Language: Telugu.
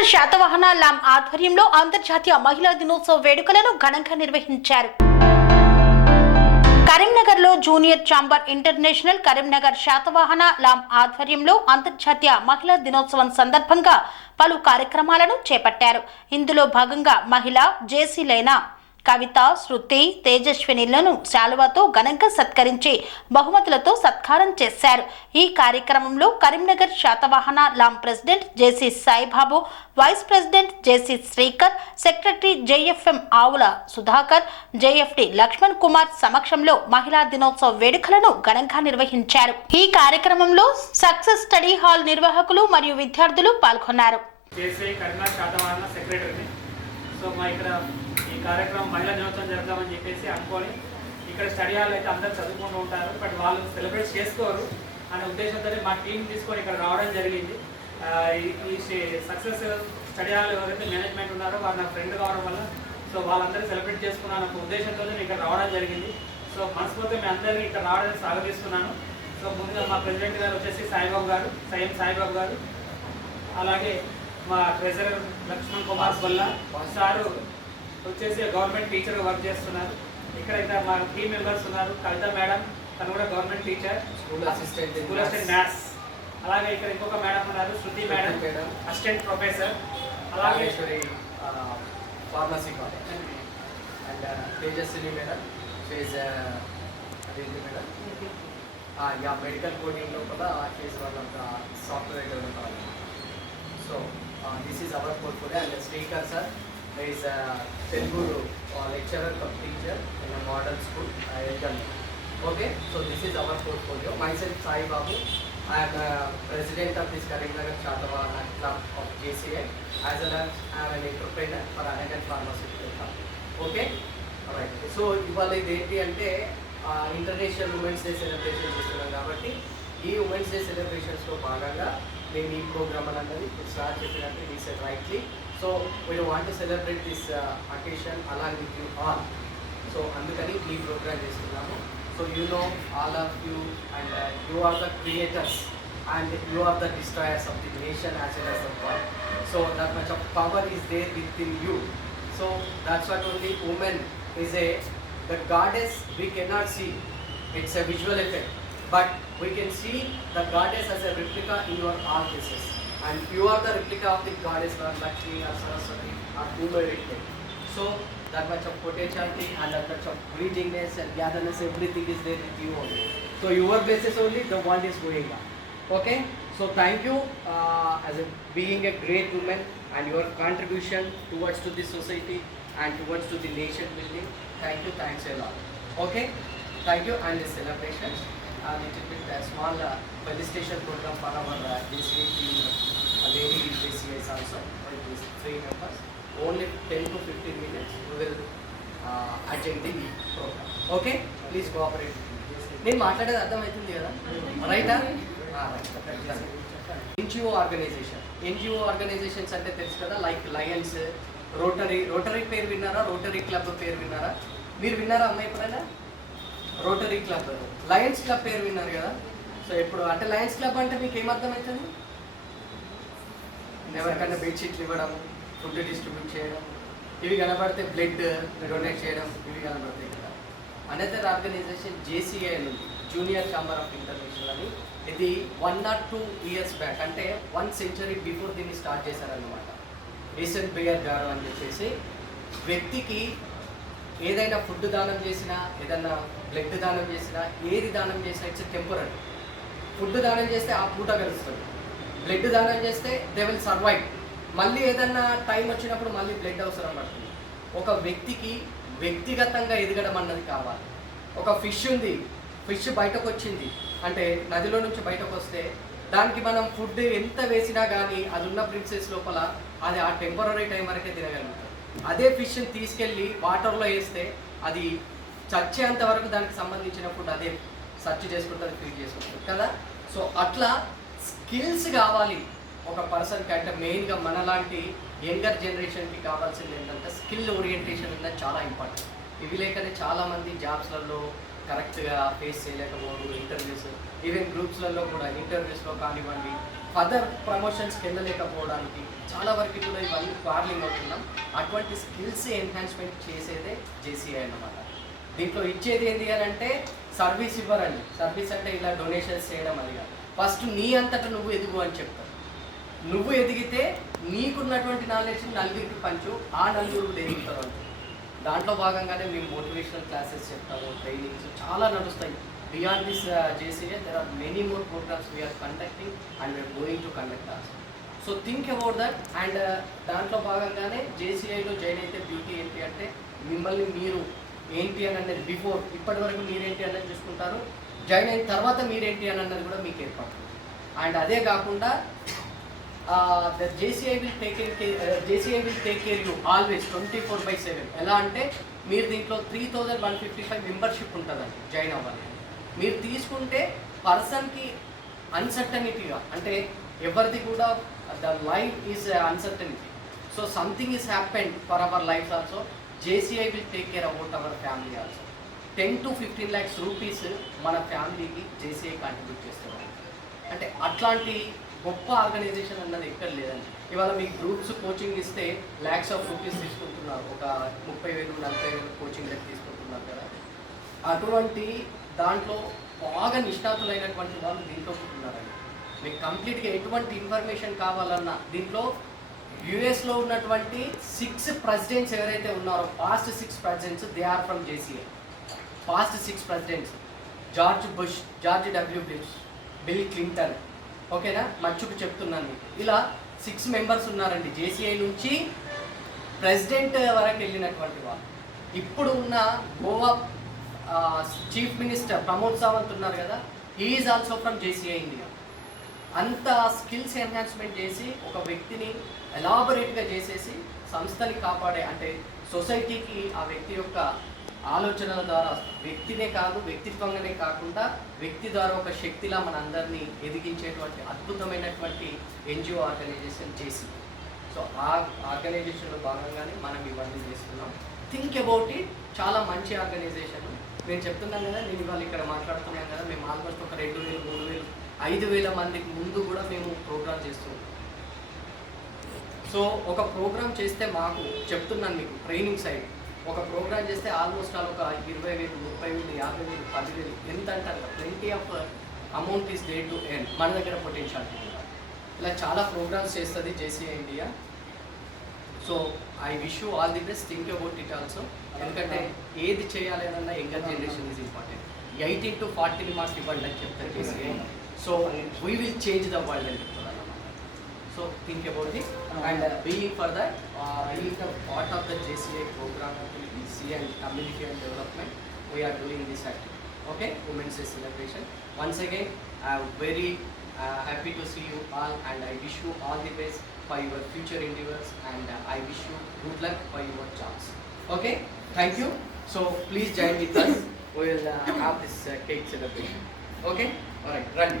కరీంనగర్ శాతవాహన ఆధ్వర్యంలో అంతర్జాతీయ మహిళా దినోత్సవ వేడుకలను ఘనంగా నిర్వహించారు. కరీంనగర్లో junior chamber international Karimnagar Satavahana LOM ఆధ్వర్యంలో అంతర్జాతీయ మహిళా దినోత్సవం సందర్భంగా పలు కార్యక్రమాలను చేపట్టారు. ఇందులో భాగంగా మహిళ జేసీ లైనా కవిత శృతి తేజస్వినిలను శాలువాతో ఘనంగా సత్కరించి బహుమతులతో సత్కారం చేశారు. ఈ కార్యక్రమంలో Karimnagar Satavahana LOM president JC Saibabu vice president JC Srikar secretary JFM Avula Sudhakar JFT Laxman Kumar సమక్షంలో మహిళా దినోత్సవ వేడుకలను ఘనంగా నిర్వహించారు. ఈ కార్యక్రమంలో సక్సెస్ స్టడీ హాల్ నిర్వాహకులు మరియు విద్యార్థులు పాల్గొన్నారు. సో మా ఇక్కడ కార్యక్రమం మహిళా దినోత్సవం జరుపుదామని చెప్పేసి అనుకొని ఇక్కడ స్టడీ హాల్ అయితే అందరూ చదువుకుంటూ ఉంటారు. బట్ వాళ్ళు సెలబ్రేట్ చేసుకోరు అనే ఉద్దేశంతో మా టీం తీసుకొని ఇక్కడ రావడం జరిగింది. ఈ- సక్సెస్ స్టడీ హాల్ ఎవరైతే మేనేజ్మెంట్ ఉన్నారో వారు నా ఫ్రెండ్ కావడం వల్ల సో వాళ్ళందరూ సెలబ్రేట్ చేసుకున్నాను ఒక ఉద్దేశంతో నేను ఇక్కడ రావడం జరిగింది. సో మనస్ఫూర్తి మీ అందరినీ ఇక్కడ రావడానికి స్వాగతిస్తున్నాను. సో ముందుగా మా ప్రెసిడెంట్ గారు వచ్చేసి సాయిబాబు గారు సైఎం సాయిబాబు గారు. అలాగే మా ట్రెజరర్ లక్ష్మణ్ కుమార్ బొల్లా సారు వచ్చేసి గవర్నమెంట్ టీచర్గా వర్క్ చేస్తున్నారు. ఇక్కడ ఇంకా మా టీమ్ మెంబర్స్ ఉన్నారు. కవిత మేడం తను కూడా government teacher. School assistant school assistant maths అలాగే ఇక్కడ ఇంకొక మేడం ఉన్నారు శృతి మేడం. అసిస్టెంట్ ప్రొఫెసర్ అలాగే pharmacy college and Tejaswini madam she's అదేంటి మేడం? యా మెడికల్ కోడింగ్ లోపల of the software developer so this is our portfolio and Srikar sir is Telugu lecturer cum teacher in model school Elgan okay so this is our portfolio my self Saibabu Babu president of uh, Karimnagar uh, of this Karimnagar Chatavana Club of JCI as well as I am an entrepreneur for okay right so ఇవాళ ఇది ఏంటి అంటే ఇంటర్నేషనల్ ఉమెన్స్ డే సెలబ్రేషన్ చేస్తున్నాం కాబట్టి ఈ ఉమెన్స్ డే సెలబ్రేషన్స్లో భాగంగా మేము ఈ ప్రోగ్రామ్ అన్నది స్టార్ట్ చెప్పినట్టు ఈ set rightly so we want to celebrate this occasion along with you all so అందుకని ఈ ప్రోగ్రామ్ చేస్తున్నాము so you know all of you and you are the creators and you are the destroyers of the nation as well as the world. So that much of power is there within you. So that's what only woman is a the goddess we cannot see. It's a visual effect. But we can see the goddess as a replica in your all cases. And you are the replica of the goddess Lakshmi or Saraswati or whoever it. So that much of potentiality and that much of greediness and gatherness, everything is there with you only. So your basis only, the world is going on. Okay? So thank you uh, as a being a great woman and your contribution towards to the society and towards to the nation building. Thank you, thanks a lot. Okay? Thank you and the celebrations. A little bit uh, small uh, felicitation program for our uh, JCA team, uh, lady JCAs also, for these three members. Only 10 to 15 minutes we will uh, attend the program. Okay? Please cooperate. నేను మాట్లాడేది అర్థమవుతుంది కదా రైటా ఎన్జిఓ ఆర్గనైజేషన్ ఎన్జిఓ ఆర్గనైజేషన్స్ అంటే తెలుసు కదా లైక్ లయన్స్ రోటరీ రోటరీ పేరు విన్నారా రోటరీ క్లబ్ పేరు విన్నారా మీరు విన్నారా అమ్మాయి ఎప్పుడైనా రోటరీ క్లబ్ లయన్స్ క్లబ్ పేరు విన్నారు కదా? సో ఇప్పుడు అంటే లయన్స్ క్లబ్ అంటే మీకు ఏమర్థమవుతుంది ఎవరికైనా బెడ్షీట్లు ఇవ్వడం ఫుడ్ డిస్ట్రిబ్యూట్ చేయడం ఇవి కనబడితే బ్లడ్ డొనేట్ చేయడం ఇవి కనబడతాయి కదా. అనదర్ ఆర్గనైజేషన్ జేసీఐ అని ఉంది. జూనియర్ ఛాంబర్ ఆఫ్ ఇంటర్నేషనల్ అని. ఇది one nought two years back అంటే వన్ సెంచరీ బిఫోర్ దీన్ని స్టార్ట్ చేశారనమాట రీసెంట్ బియర్ గారు అని చెప్పేసి వ్యక్తికి ఏదైనా ఫుడ్ దానం చేసినా ఏదైనా బ్లడ్ దానం చేసినా ఏది దానం చేసినా ఇట్స్ టెంపరీ ఫుడ్ దానం చేస్తే ఆ పూట కలుస్తుంది. బ్లడ్ దానం చేస్తే దే విల్ సర్వైవ్ మళ్ళీ ఏదన్నా టైం వచ్చినప్పుడు మళ్ళీ బ్లడ్ అవసరం పడుతుంది. ఒక వ్యక్తికి వ్యక్తిగతంగా ఎదగడం అన్నది కావాలి. ఒక ఫిష్ ఉంది ఫిష్ బయటకు వచ్చింది అంటే నదిలో నుంచి బయటకు వస్తే దానికి మనం ఫుడ్ ఎంత వేసినా కానీ అది ఉన్న ప్రిన్సెస్ లోపల అది ఆ టెంపరీ టైం వరకే తినగలుగుతుంది అదే ఫిష్ని తీసుకెళ్ళి వాటర్లో వేస్తే అది చచ్చేంత వరకు దానికి సంబంధించిన ఫుడ్ అదే సర్చ్ చేసుకుంటుంది ఫీల్ చేసుకుంటుంది కదా? సో అట్లా స్కిల్స్ కావాలి ఒక పర్సన్కి అంటే మెయిన్గా మనలాంటి యంగర్ జనరేషన్కి కావాల్సింది ఏంటంటే స్కిల్ ఓరియంటేషన్ అనేది చాలా ఇంపార్టెంట్ ఇవి లేకనే చాలామంది జాబ్స్లలో కరెక్ట్గా ఫేస్ చేయలేకపోవడం ఇంటర్వ్యూస్ ఈవెన్ గ్రూప్స్లలో కూడా ఇంటర్వ్యూస్లో కానివ్వండి ఫర్దర్ ప్రమోషన్స్ వెళ్ళలేకపోవడానికి చాలా వరకు కూడా ఇవన్నీ పార్లింగ్ అవుతున్నాం. అటువంటి స్కిల్స్ ఎన్హాన్స్మెంట్ చేసేదే జేసీఐ అన్నమాట. దీంట్లో ఇచ్చేది ఏంటి అని అంటే సర్వీస్ ఇవ్వరండి. సర్వీస్ అంటే ఇలా డొనేషన్స్ చేయడం అది కాదు. ఫస్ట్ నీ అంతటా నువ్వు ఎదుగు అని చెప్తావు నువ్వు ఎదిగితే నీకున్నటువంటి నాలెడ్జ్ నలుగురికి పంచు ఆ నలుగురు ఎదుగుతారు అంతే. దాంట్లో భాగంగానే మేము మోటివేషనల్ క్లాసెస్ చెప్తాము ట్రైనింగ్స్ చాలా నడుస్తాయి. Beyond this JCA there are many more programmes we are conducting and we are going to conduct also so think about that and దాంట్లో భాగంగానే జేసీఐలో జాయిన్ అయితే బ్యూటీ ఏంటి అంటే మిమ్మల్ని మీరు ఏంటి అని అనేది బిఫోర్ ఇప్పటి వరకు మీరేంటి అన్నది చూసుకుంటారు. జాయిన్ అయిన తర్వాత మీరేంటి అని అన్నది కూడా మీకు ఏర్పడుతుంది అండ్ అదే కాకుండా the JCI will take JCI will take care you always twenty four by seven ఎలా అంటే మీరు దీంట్లో three thousand one fifty five membership ఉంటుందండి జాయిన్ అవ్వాలి. మీరు తీసుకుంటే పర్సన్కి అన్సర్టనిటీగా అంటే ఎవరిది కూడా the life is uncertainty so something is happened for our life also JCI will take care about our family also ten to fifteen lakhs rupees మన ఫ్యామిలీకి జేసీఐ కాంట్రిబ్యూట్ చేస్తున్నారు. అంటే అట్లాంటి గొప్ప ఆర్గనైజేషన్ అన్నది ఎక్కడ లేదండి. ఇవాళ మీకు గ్రూప్స్ కోచింగ్ ఇస్తే ల్యాక్స్ ఆఫ్ రూపీస్ తీసుకుంటున్నారు. ఒక ముప్పై వేలు నలభై వేలు కోచింగ్ లెక్క తీసుకుంటున్నారు కదా. అటువంటి దాంట్లో బాగా నిష్ణాతులైనటువంటి వాళ్ళు దీంట్లో ఉంటున్నారండి. మీకు కంప్లీట్గా ఎటువంటి ఇన్ఫర్మేషన్ కావాలన్నా దీంట్లో యుఎస్లో ఉన్నటువంటి సిక్స్ ప్రెసిడెంట్స్ ఎవరైతే ఉన్నారో past six presidents they are from JCA past six presidents George Bush George W Bush Bill Clinton ఓకేనా మచ్చుకు చెప్తున్నాను మీకు. ఇలా సిక్స్ మెంబర్స్ ఉన్నారండి. జేసీఐ నుంచి ప్రెసిడెంట్ వరకు వెళ్ళినటువంటి వాళ్ళు. ఇప్పుడు ఉన్న గోవా చీఫ్ మినిస్టర్ ప్రమోద్ సావంత్ ఉన్నారు కదా? Is also from JCI India అంత స్కిల్స్ ఎన్హాన్స్మెంట్ చేసి ఒక వ్యక్తిని ఎలాబొరేట్గా చేసేసి సంస్థని కాపాడే అంటే సొసైటీకి ఆ వ్యక్తి యొక్క ఆలోచనల ద్వారా వ్యక్తినే కాదు వ్యక్తిత్వంగానే కాకుండా వ్యక్తి ద్వారా ఒక శక్తిలా మన అందరినీ ఎదిగించేటువంటి అద్భుతమైనటువంటి ఎన్జిఓ ఆర్గనైజేషన్ చేసి. సో ఆ ఆర్గనైజేషన్లో భాగంగానే మనం ఇవన్నీ చేస్తున్నాం. Think about it. చాలా మంచి ఆర్గనైజేషన్. నేను చెప్తున్నాను కదా నేను ఇవాళ ఇక్కడ మాట్లాడుతున్నాను కదా మేము ఆల్మోస్ట్ ఒక రెండు వేలు మూడు వేలు ఐదు వేల మందికి ముందు కూడా మేము ప్రోగ్రామ్ చేస్తున్నాం. సో ఒక ప్రోగ్రామ్ చేస్తే మాకు చెప్తున్నాను మీకు ట్రైనింగ్ సైడ్. ఒక ప్రోగ్రామ్ చేస్తే ఆల్మోస్ట్ ఆల్ ఒక ఇరవై వేలు ముప్పై వేలు యాభై వేలు పదివేలు ఎంత అంటారు plenty of amount is day to in మన దగ్గర పొటెన్షియాలిటీ ఇలా చాలా ప్రోగ్రామ్స్ చేస్తుంది JCI India. So I wish you all the best. Think about it also. ఎందుకంటే ఏది చేయాలి అన్న younger generation is important. Eighteen to ఫార్టీని marks ఇవ్వండి అని చెప్తారు So we will change the world. So think about it and uh, for that uh, in the part of the JCI program activity, BC and community and development we are doing this activity. Okay, Women's Day celebration. Once again, I am very uh, happy to see you all and I wish you all the best for your future endeavors and uh, I wish you good luck for your jobs. Okay, thank you. So please join with us. We will uh, have this uh, cake celebration. Okay, alright, run.